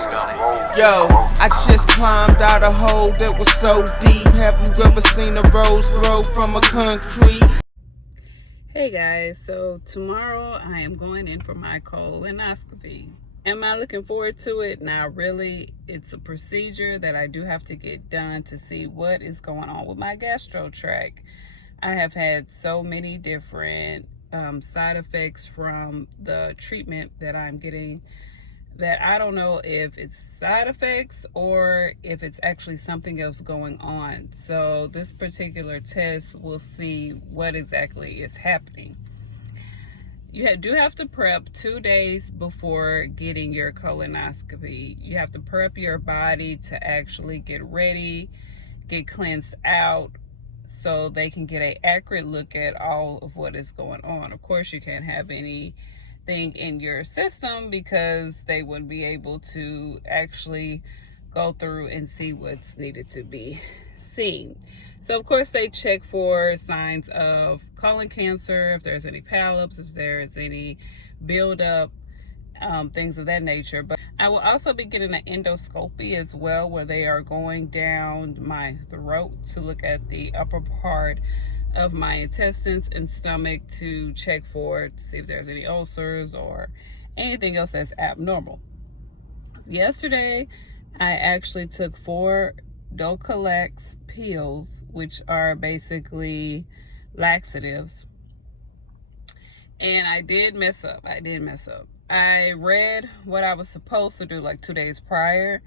Yo, I just climbed out a hole that was so deep. Have you ever seen a rose grow from a concrete? Hey guys, so tomorrow I am going in for my colonoscopy. Am I looking forward to it? Not really. It's a procedure that I do have to get done to see what is going on with my gastro tract. I have had so many different side effects from the treatment that I'm getting that I don't know if it's side effects or if it's actually something else going on. So this particular test will see what exactly is happening. You do have to prep 2 days before getting your colonoscopy. You have to prep your body to actually get ready, get cleansed out, so they can get an accurate look at all of what is going on. Of course, you can't have anything in your system because they wouldn't be able to actually go through and see what's needed to be seen. So of course they check for signs of colon cancer, if there's any polyps, if there's any buildup, things of that nature. But I will also be getting an endoscopy as well, where they are going down my throat to look at the upper part of my intestines and stomach to check to see if there's any ulcers or anything else that's abnormal. Yesterday, I actually took 4 Docalax pills, which are basically laxatives. And I did mess up. I read what I was supposed to do like 2 days prior.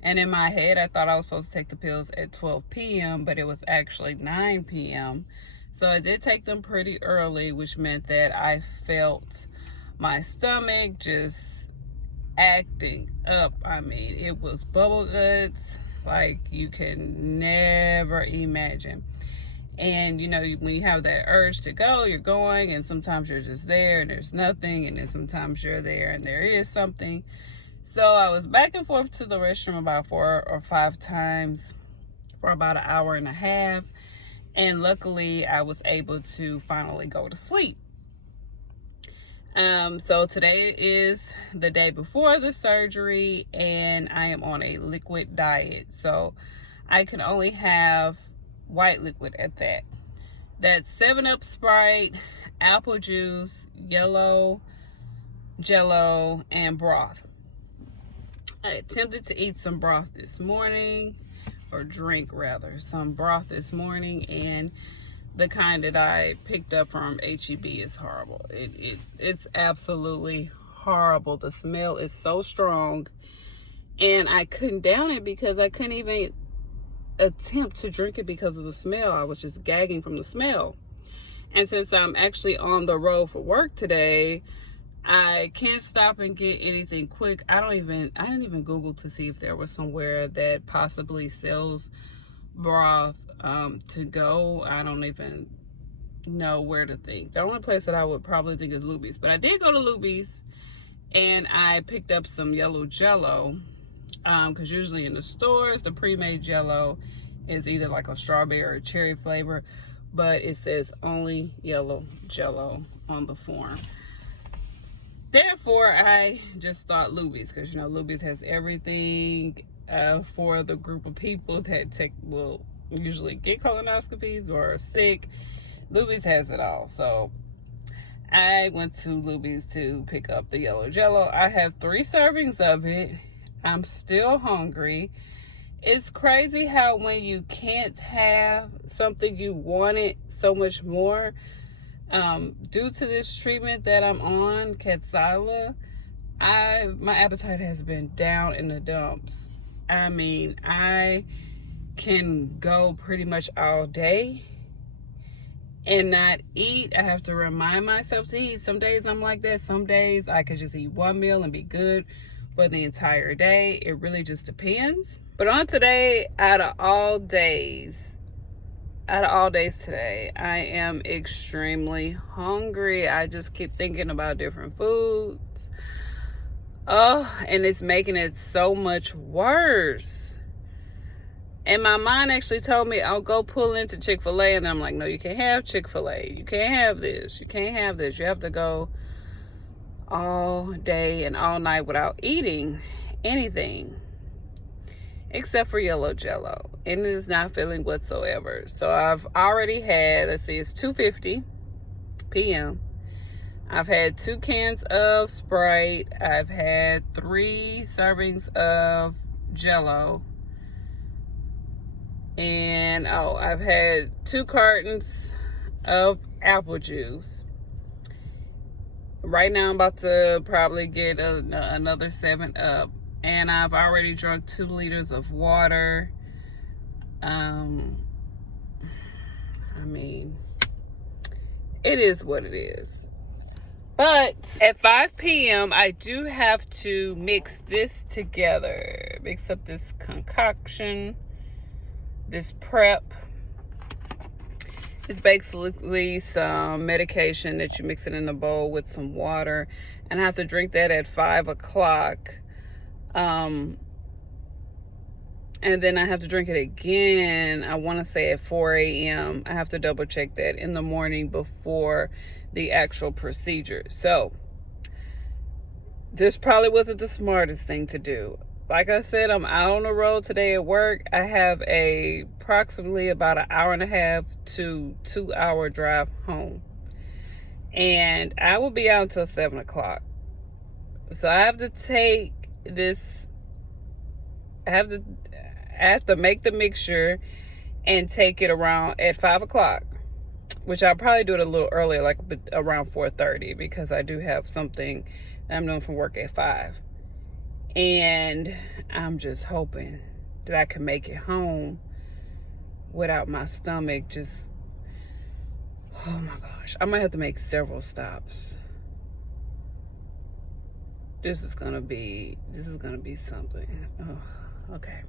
And in my head, I thought I was supposed to take the pills at 12 p.m., but it was actually 9 p.m. So I did take them pretty early, which meant that I felt my stomach just acting up. I mean, it was bubble guts like you can never imagine. And, you know, when you have that urge to go, you're going, and sometimes you're just there and there's nothing, and then sometimes you're there and there is something. So I was back and forth to the restroom about 4 or 5 times for about an hour and a half. And luckily, I was able to finally go to sleep. So today is the day before the surgery, and I am on a liquid diet. So I can only have white liquid at that. That's 7-Up, Sprite, apple juice, yellow, Jello, and broth. I attempted to eat some broth this morning, or drink rather, some broth this morning, and the kind that I picked up from HEB is horrible. It's absolutely horrible. The smell is so strong, and I couldn't down it because I couldn't even attempt to drink it because of the smell. I was just gagging from the smell. And since I'm actually on the road for work today, I can't stop and get anything quick. I didn't even Google to see if there was somewhere that possibly sells broth to go. I don't even know where to think. The only place that I would probably think is Luby's. But I did go to Luby's, and I picked up some yellow Jello, because usually in the stores, the pre-made Jello is either like a strawberry or cherry flavor, but it says only yellow Jello on the form. Therefore, I just thought Luby's, because, you know, Luby's has everything for the group of people that will usually get colonoscopies or are sick. Luby's has it all. So I went to Luby's to pick up the yellow Jello. I have 3 servings of it. I'm still hungry. It's crazy how when you can't have something you wanted so much more, due to this treatment that I'm on, Kadcyla, my appetite has been down in the dumps. I mean, I can go pretty much all day and not eat. I have to remind myself to eat. Some days I'm like that. Some days I could just eat one meal and be good for the entire day. It really just depends. But on today, out of all days today, I am extremely hungry. I just keep thinking about different foods. Oh, and it's making it so much worse. And my mind actually told me, I'll go pull into Chick-fil-A. And then I'm like, no, you can't have Chick-fil-A. You can't have this. You can't have this. You have to go all day and all night without eating. anything except for yellow jello, and it is not feeling whatsoever. So I've already had, let's see, it's 2:50 p.m. I've had 2 cans of Sprite. I've had 3 servings of jello, and I've had 2 cartons of apple juice. Right now I'm about to probably get another 7 up, and I've already drunk 2 liters of water. I mean, it is what it is. But at 5 p.m. I do have to mix this together, mix up this concoction, this prep. It's basically some medication that you mix it in a bowl with some water, and I have to drink that at 5 o'clock. And then I have to drink it again, I want to say at 4 a.m. I have to double check that, in the morning before the actual procedure. So this probably wasn't the smartest thing to do. Like I said, I'm out on the road today at work. I have approximately about an hour and a half to 2 hour drive home, and I will be out until 7 o'clock. So I have to take this, I have to make the mixture and take it around at 5 o'clock, which I'll probably do it a little earlier, like around 4:30, because I do have something that I'm doing from work at 5. And I'm just hoping that I can make it home without my stomach just, oh my gosh, I might have to make several stops. This is gonna be something. Oh, okay.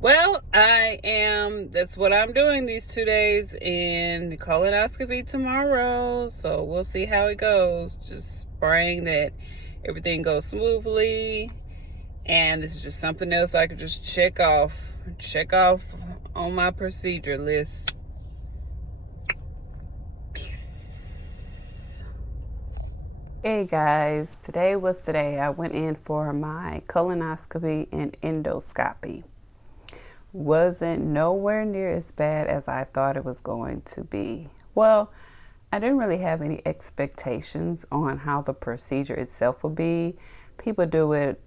Well, that's what I'm doing these 2 days, in colonoscopy tomorrow. So we'll see how it goes. Just praying that everything goes smoothly. And this is just something else I could just check off on my procedure list. Peace. Hey guys, today was the day I went in for my colonoscopy and endoscopy. Wasn't nowhere near as bad as I thought it was going to be. Well, I didn't really have any expectations on how the procedure itself would be. People do it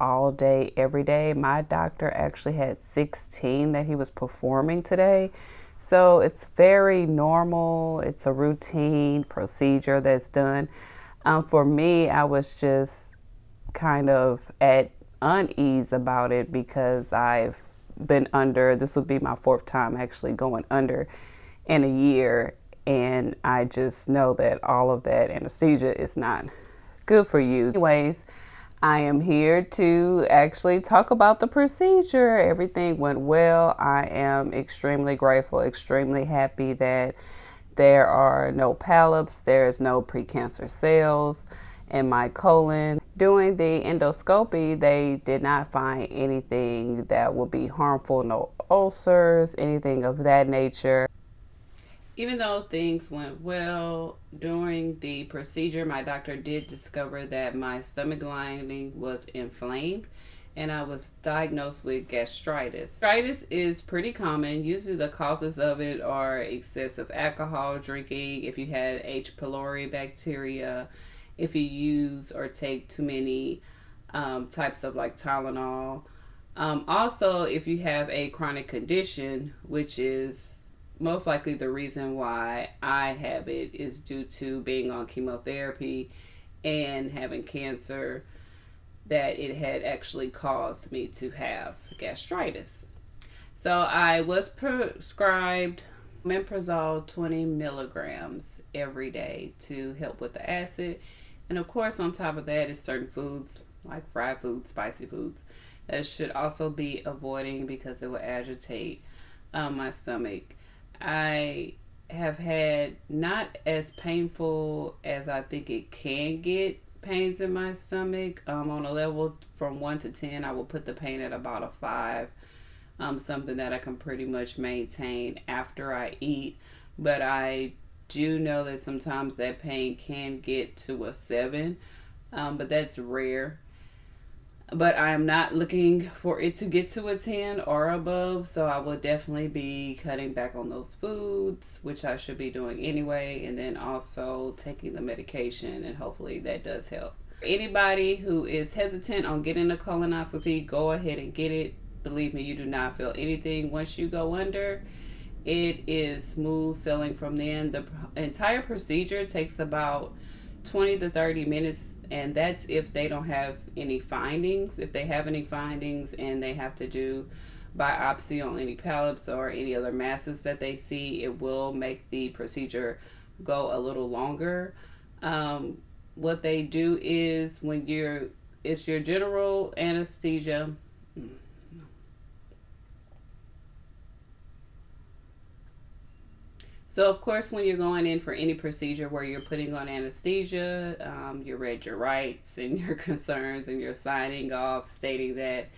all day, every day. My doctor actually had 16 that he was performing today. So it's very normal. It's a routine procedure that's done. For me, I was just kind of at unease about it, because I've been under, this would be my 4th time actually going under in a year, and I just know that all of that anesthesia is not good for you. Anyways, I am here to actually talk about the procedure. Everything went well. I am extremely grateful, extremely happy that there are no polyps, there's no precancer cells in my colon. During the endoscopy, they did not find anything that would be harmful, no ulcers, anything of that nature. Even though things went well during the procedure, my doctor did discover that my stomach lining was inflamed, and I was diagnosed with gastritis. Gastritis is pretty common. Usually the causes of it are excessive alcohol drinking, if you had H. pylori bacteria, if you use or take too many types of like Tylenol. Also, if you have a chronic condition, which is most likely the reason why I have it, is due to being on chemotherapy and having cancer, that it had actually caused me to have gastritis. So I was prescribed omeprazole 20 milligrams every day to help with the acid. And of course, on top of that is certain foods like fried foods, spicy foods, that should also be avoiding, because it will agitate my stomach. I have had not as painful as I think it can get pains in my stomach. On a level from 1 to 10, I will put the pain at about a 5. Something that I can pretty much maintain after I eat. But I do know that sometimes that pain can get to a 7, but that's rare. but I am not looking for it to get to a 10 or above, so I will definitely be cutting back on those foods, which I should be doing anyway, and then also taking the medication, and hopefully that does help. Anybody who is hesitant on getting a colonoscopy, go ahead and get it. Believe me, you do not feel anything once you go under. It is smooth sailing from then. The entire procedure takes about 20 to 30 minutes, and that's if they don't have any findings. If they have any findings and they have to do biopsy on any polyps or any other masses that they see, it will make the procedure go a little longer. What they do is it's your general anesthesia. So, of course, when you're going in for any procedure where you're putting on anesthesia, you read your rights and your concerns, and you're signing off stating that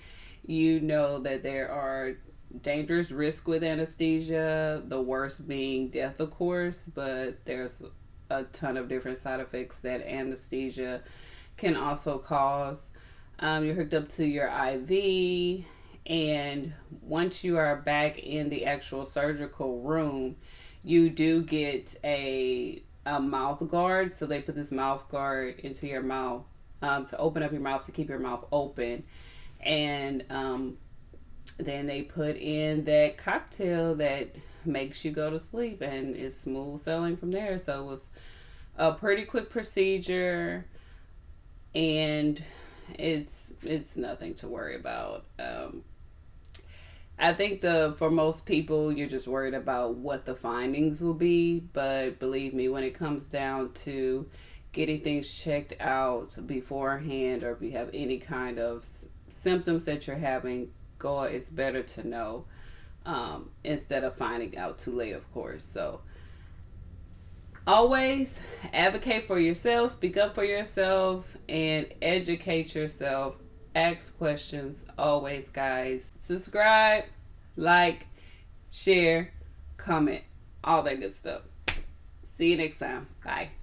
you know that there are dangerous risks with anesthesia, the worst being death, of course, but there's a ton of different side effects that anesthesia can also cause. You're hooked up to your IV, and once you are back in the actual surgical room, you do get a mouth guard. So they put this mouth guard into your mouth to open up your mouth, to keep your mouth open. And then they put in that cocktail that makes you go to sleep, and it's smooth sailing from there. So it was a pretty quick procedure, and it's nothing to worry about. I think for most people, you're just worried about what the findings will be. But believe me, when it comes down to getting things checked out beforehand, or if you have any kind of symptoms that you're having, it's better to know instead of finding out too late, of course. So always advocate for yourself, speak up for yourself, and educate yourself. Ask questions always, guys. Subscribe, like, share, comment, all that good stuff. See you next time. Bye.